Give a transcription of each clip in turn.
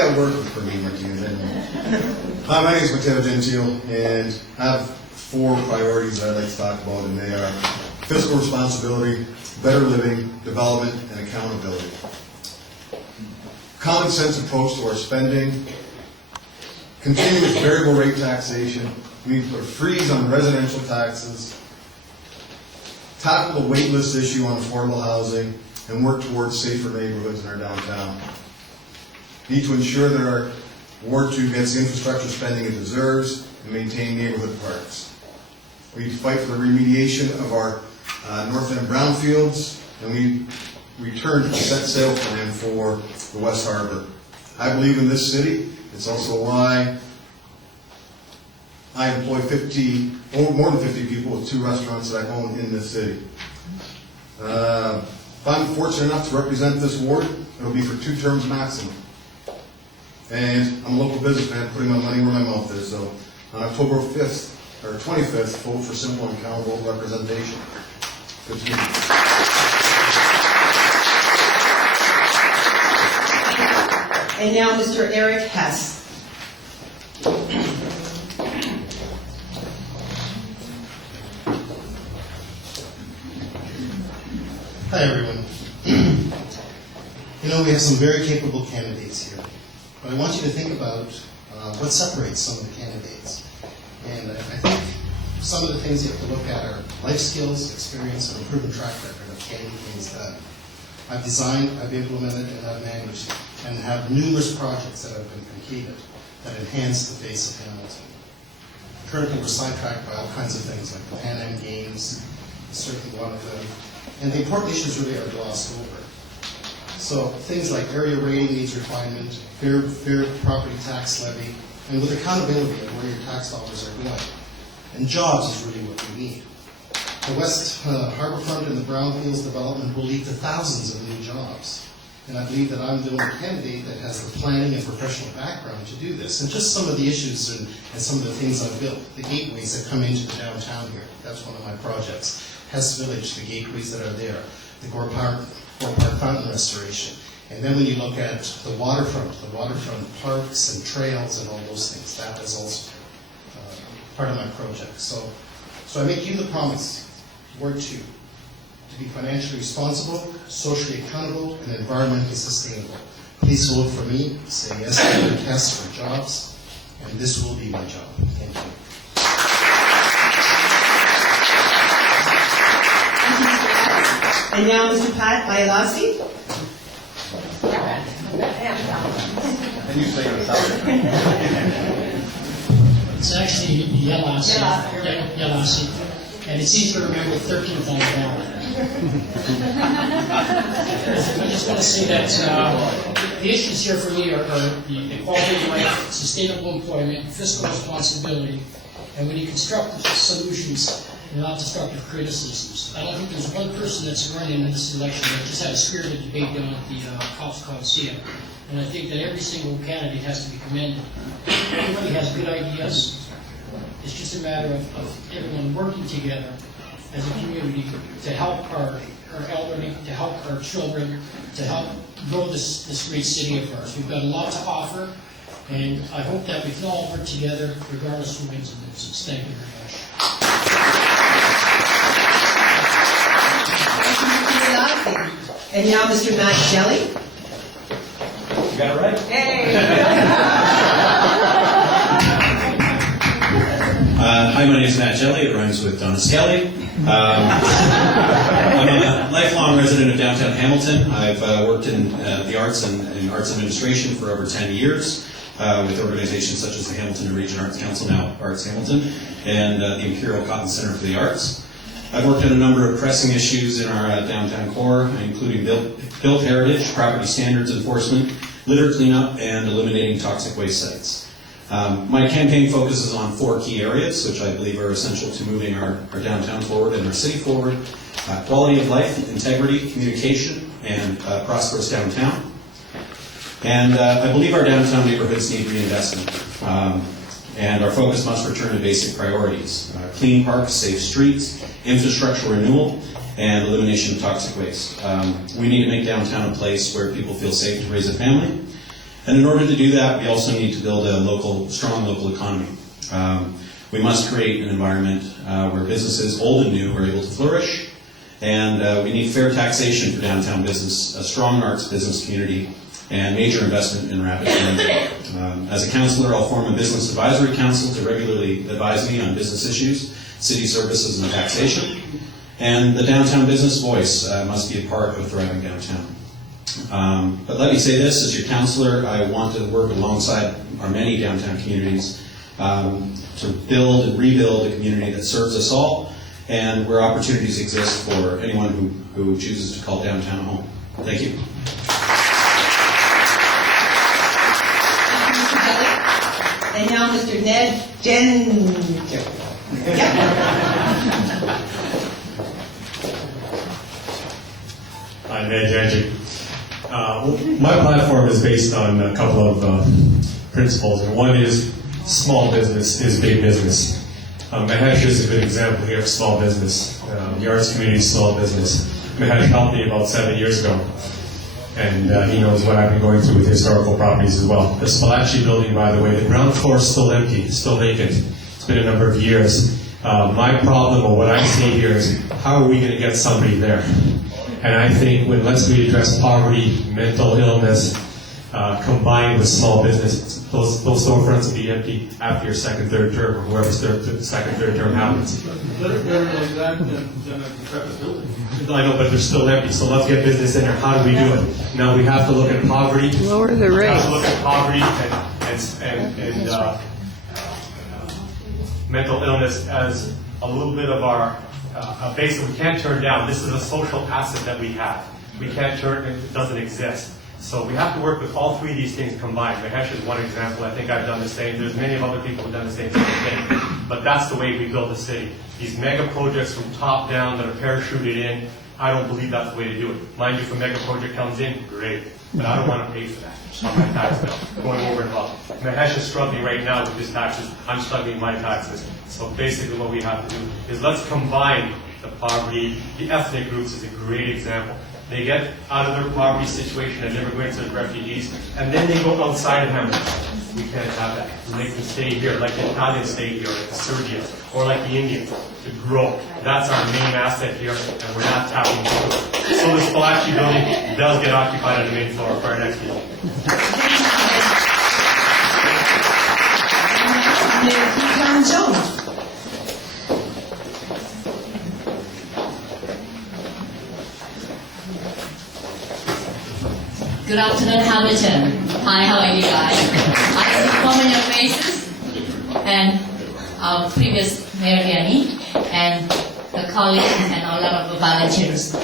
that work for me, Martinez. Hi, my name is Mateo Gentile, and I have 4 priorities that I'd like to talk about, and they are fiscal responsibility, better living, development, and accountability. Common sense approach to our spending, continuous variable rate taxation, we need to put a freeze on residential taxes, tackle the wait list issue on affordable housing, and work towards safer neighborhoods in our downtown. Need to ensure that our Ward 2 gets the infrastructure spending it deserves and maintain neighborhood parks. We need to fight for the remediation of our North End brownfields, and we return to the set sail plan for the West Harbor. I believe in this city. It's also why I employ more than 50 people with 2 restaurants that I own in this city. If I'm fortunate enough to represent this ward, it'll be for 2 terms maximum. And I'm a local businessman, putting my money where my mouth is. So on October 5th, or 25th, vote for simple and accountable representation. Good to meet you. And now Mr. Eric Hess. Hi, everyone. You know, we have some very capable candidates here, but I want you to think about what separates some of the candidates. And I think some of the things you have to look at are life skills, experience, and a proven track record of getting things done. I've designed, I've implemented, and I've managed, and have numerous projects that have been completed that enhance the face of Hamilton. Currently, we're sidetracked by all kinds of things like the Pan Am Games, certainly one of them. And the important issues really are glossed over. So things like area rating needs refinement, fair property tax levy, and with accountability of where your tax dollars are going. And jobs is really what we need. The West Harborfront and the Brownfields development will lead to thousands of new jobs. And I believe that I'm the only candidate that has the planning and professional background to do this. And just some of the issues and some of the things I've built, the gateways that come into the downtown here, that's one of my projects. Hess Village, the gateways that are there, the Gore Park Fountain restoration. And then when you look at the waterfront parks and trails and all those things, that is also part of my project. So I make you the promise, Ward 2, to be financially responsible, socially accountable, and environmentally sustainable. Please vote for me. Say yes to the test for jobs, and this will be my job. Thank you. And now Mr. Pat Bialasi. And you say yourself. It's actually Yelasi, and it's easier to remember 13th on the ballot. I just want to say that the issues here for me are the quality of life, sustainable employment, fiscal responsibility, and when you construct solutions and not destructive criticisms. I don't think there's one person that's running in this election that just had a spirited debate down at the Cops Coliseum. And I think that every single candidate has to be commended. Everybody has good ideas. It's just a matter of everyone working together as a community to help our elderly, to help our children, to help grow this great city of ours. We've got a lot to offer, and I hope that we can all work together regardless of who wins and loses. Thank you very much. And now Mr. Matt Jelly. You got it right. Hey! Hi, my name is Matt Jelly. It rhymes with Donna Skelly. I'm a lifelong resident of downtown Hamilton. I've worked in the arts and in arts administration for over 10 years with organizations such as the Hamilton Region Arts Council, now Arts Hamilton, and the Imperial Cotton Center for the Arts. I've worked on a number of pressing issues in our downtown core, including built heritage, property standards enforcement, litter cleanup, and eliminating toxic waste sites. My campaign focuses on 4 key areas, which I believe are essential to moving our downtown forward and our city forward. Quality of life, integrity, communication, and prosperous downtown. And I believe our downtown neighborhoods need reinvestment. And our focus must return to basic priorities. Clean parks, safe streets, infrastructure renewal, and elimination of toxic waste. We need to make downtown a place where people feel safe to raise a family, And in order to do that, we also need to build a strong local economy. We must create an environment where businesses, old and new, are able to flourish. And we need fair taxation for downtown business, a strong arts business community, and major investment in rapid transit. As a councillor, I'll form a business advisory council to regularly advise me on business issues, city services, and taxation. And the downtown business voice must be a part of thriving downtown. But let me say this, as your councillor, I want to work alongside our many downtown communities to build and rebuild a community that serves us all, and where opportunities exist for anyone who chooses to call downtown home. Thank you. And now Mr. Ned Gender. Hi, Ned Gender. My platform is based on a couple of principles, and one is small business is big business. Mahesh is a good example here of small business. The arts community is small business. Mahesh helped me about 7 years ago, and he knows what I've been going through with historical properties as well. The Spalachi building, by the way, the ground floor is still empty, still vacant. It's been a number of years. My problem, or what I see here, is how are we going to get somebody there? And I think unless we address poverty, mental illness, combined with small business, those storefronts will be empty after your second, third term, or whoever's second, third term happens. Better like that than a decrepit building. I know, but they're still empty, so let's get business in there. How do we do it? Now we have to look at poverty. Lower the We have rates. to look at poverty and mental illness as a little bit of our a base that we can't turn down. This is a social asset that we have. We can't turn it doesn't exist. So we have to work with all three of these things combined. Mahesh is one example. I think I've done the same. There's many of other people who've done the same thing. But that's the way we build a city. These mega projects from top down that are parachuted in, I don't believe that's the way to do it. Mind you, if a mega project comes in, great. But I don't want to pay for that on my tax bill, going over and above. Mahesh is struggling right now with his taxes. I'm struggling with my taxes. So basically what we have to do is let's combine the poverty. The ethnic groups is a great example. They get out of their poverty situation as immigrants and refugees, and then they go outside of Hamilton. We can't have that. We make them stay here, like the Italians stay here, like the Serbians, or like the Indians, to grow. That's our main asset here, and we're not tapping into it. So the Spalachi building does get occupied on the main floor for our next meeting. Mayor Jones. Good afternoon, Hamilton. Hi, how are you guys? I see familiar faces and our previous Mayor Danny and the colleagues and a lot of volunteers.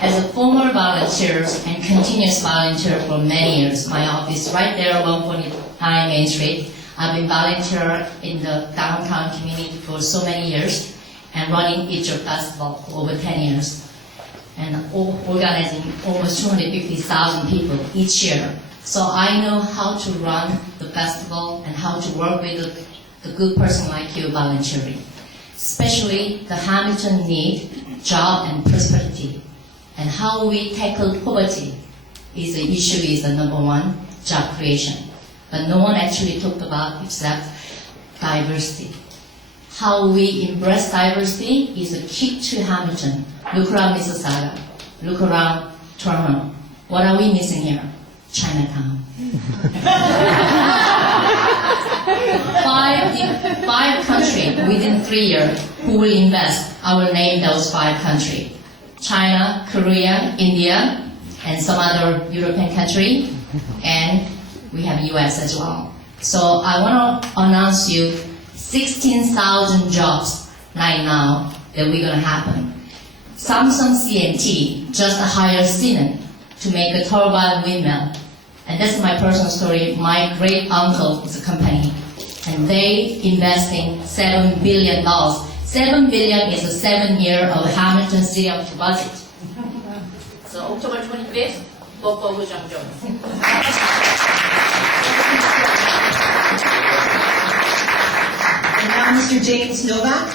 As a former volunteer and continuous volunteer for many years, my office right there, 149 Main Street. I've been volunteer in the downtown community for so many years and running Easter Festival for over 10 years. And organizing almost 250,000 people each year. So I know how to run the festival and how to work with the good person like you volunteering. Especially the Hamilton need job and prosperity. And how we tackle poverty is the issue is the number one, job creation. But no one actually talked about except diversity. How we embrace diversity is a key to Hamilton. Look around Mississauga. Look around Toronto. What are we missing here? Chinatown. five countries within 3 years who will invest. I will name those 5 countries. China, Korea, India, and some other European country. And we have US as well. So I want to announce you 16,000 jobs right now that we're going to happen. Samsung CNT just hired Siemens to make a turbine windmill. And that's my personal story. My great uncle is a company, and they investing $7 billion. $7 billion is a 7 year of Hamilton City of budget. So October 25th, vote for Woo Jung Jones. And now Mr. James Novak.